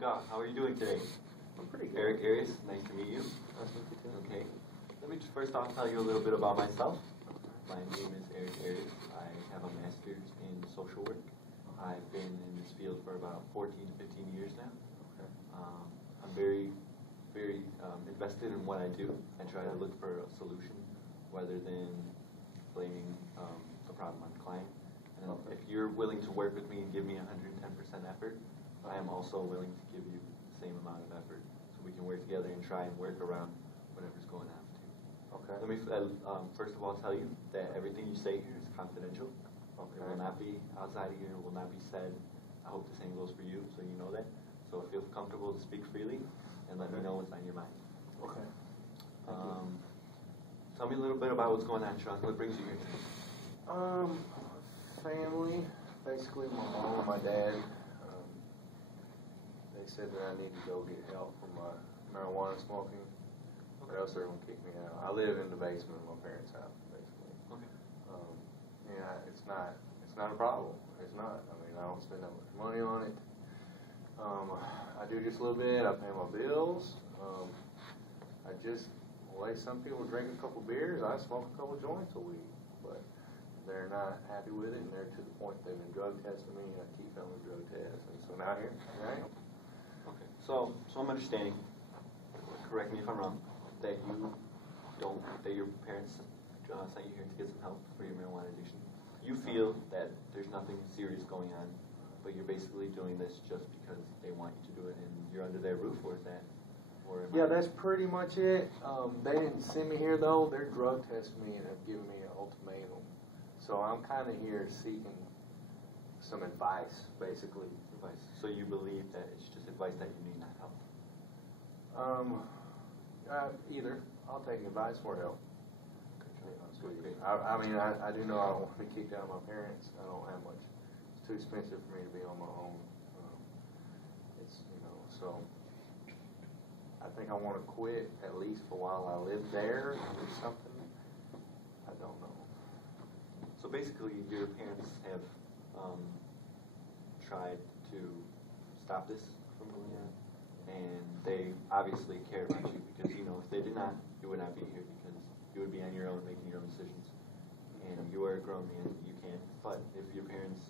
God, how are you doing today? I'm pretty good. Arias, nice to meet you. Nice to meet you too. Okay. Let me just first off tell you a little bit about myself. My name is Arias. I have a master's in social work. I've been in this field for about 14 to 15 years now. Okay. I'm very invested in what I do. I try to look for a solution rather than blaming the problem on the client. And if you're willing to work with me and give me 110% effort, I am also willing to give you the same amount of effort, so we can work together and try and work around whatever's going on with you. Okay. Let me first of all tell you that everything you say here is confidential. Okay. It will not be outside of here. It will not be said. I hope the same goes for you, so you know that. So feel comfortable to speak freely and let me know what's on your mind. Okay. Tell me a little bit about what's going on, Sean. What brings you here today? Family. Basically, my mom and my dad. They said that I need to go get help from my marijuana smoking, or else they're gonna kick me out. I live in the basement of my parents' house, basically. Okay. Yeah, it's not a problem. It's not. I mean, I don't spend that much money on it. I do just a little bit. I pay my bills. The way some people drink a couple beers, I smoke a couple joints a week, but they're not happy with it, and they're to the point they've been drug testing me, and I keep failing drug tests, and so now here I am. Okay. So I'm understanding. Correct me if I'm wrong. That your parents sent you here to get some help for your marijuana addiction. You feel that there's nothing serious going on, but you're basically doing this just because they want you to do it, and you're under their roof, or is that? Yeah, that's pretty much it. They didn't send me here, though. They're drug testing me and have given me an ultimatum. So I'm kind of here seeking some advice, basically. Advice. So you believe that it's just advice that you need, not help? Either. I'll take advice or help. I mean, I do know I don't want to be kicked out of my parents. I don't have much. It's too expensive for me to be on my own. So I think I want to quit at least for while I live there or something. I don't know. So basically, your parents have tried to stop this from going on, and they obviously care about you because, if they did not, you would not be here because you would be on your own making your own decisions. And you are a grown man, you can. But if your parents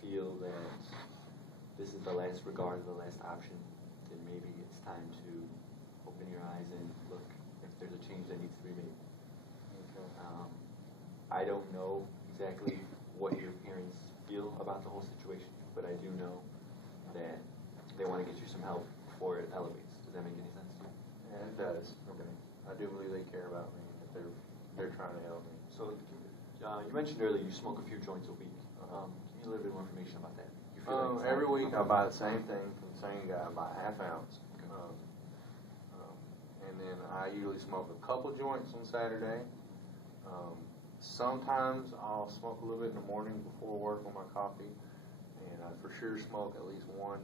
feel that this is the last regard, the last option, then maybe it's time to open your eyes and look if there's a change that needs to be made. Okay. I don't know exactly what your parents feel about the whole situation, but I do know that they want to get you some help before it elevates. Does that make any sense to you? Yeah, it does. Okay. I do believe they care about me. That they're trying to help me. So you mentioned earlier you smoke a few joints a week. Give me a little bit more information about that. You feel like every week I buy the same thing from the same guy. I buy a half ounce. Okay. And then I usually smoke a couple joints on Saturday. Sometimes I'll smoke a little bit in the morning before work on my coffee, and I for sure smoke at least one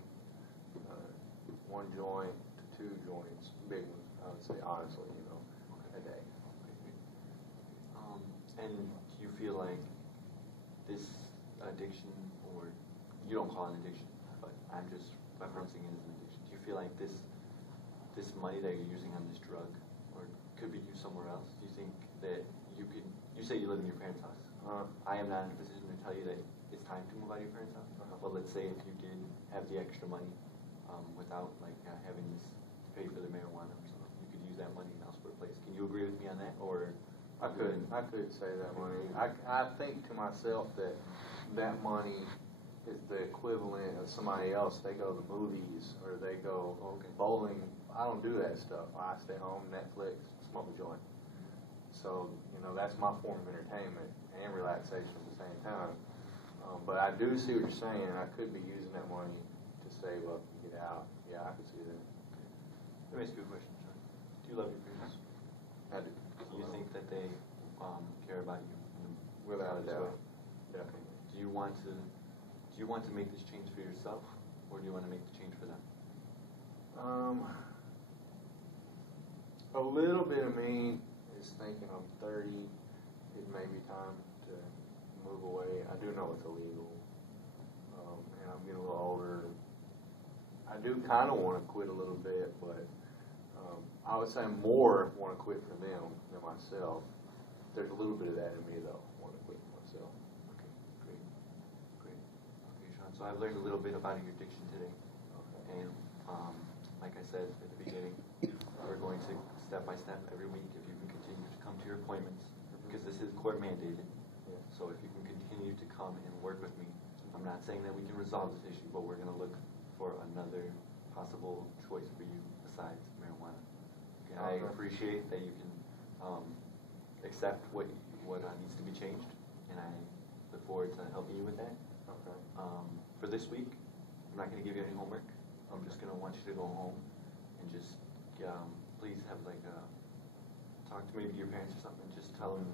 joint to two joints, big ones. I would say honestly, a day. And do you feel like this addiction, or you don't call it an addiction, but I'm just referencing it as an addiction. Do you feel like this money that you're using on this drug, or could be used somewhere else? Do you think that you say you live in your parents' house. I am not in a position to tell you that it's time to move out of your parents' house. But let's say if you did have the extra money without having this to pay for the marijuana or something, you could use that money in elsewhere place. Can you agree with me on that? Or I could save that money. I think to myself that money is the equivalent of somebody else. They go to the movies or they go bowling. I don't do that stuff. I stay home, Netflix, smoke a joint. So, that's my form of entertainment and relaxation at the same time. But I do see what you're saying. I could be using that money to save up and get out. Yeah, I could see that. Let me ask you a question, John. Do you love your parents? I do. Do you think that they care about you? Without a doubt. Definitely. Do you want to make this change for yourself, or do you want to make the change for them? A little bit of me is thinking I'm 30. It may be time to move away. I do know it's illegal, and I'm getting a little older. I do kind of want to quit a little bit, but I would say more want to quit for them than myself. There's a little bit of that in me, though. Want to quit for myself. Okay, great. Okay, Sean, so I've learned a little bit about your addiction today. Okay. And like I said at the beginning, we're going to step by step every week if you can continue to come to your appointments, because this is court mandated. Yeah. So if you can continue to come and work with me, I'm not saying that we can resolve this issue, but we're going to look for another possible choice for you besides marijuana. Okay, I appreciate that you can accept what needs to be changed, and I look forward to helping you with that. Okay. For this week, I'm not going to give you any homework. I'm just going to want you to go home and just please have talk to maybe your parents or something. Just tell them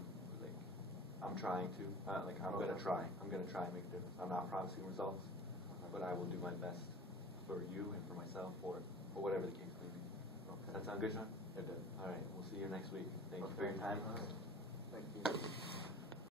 I'm trying to I'm going to try. I'm going to try and make a difference. I'm not promising results, but I will do my best for you and for myself or whatever the case may be. Okay. Does that sound good, Sean? It does. All right. We'll see you next week. Thank you for your time. All right. Thank you.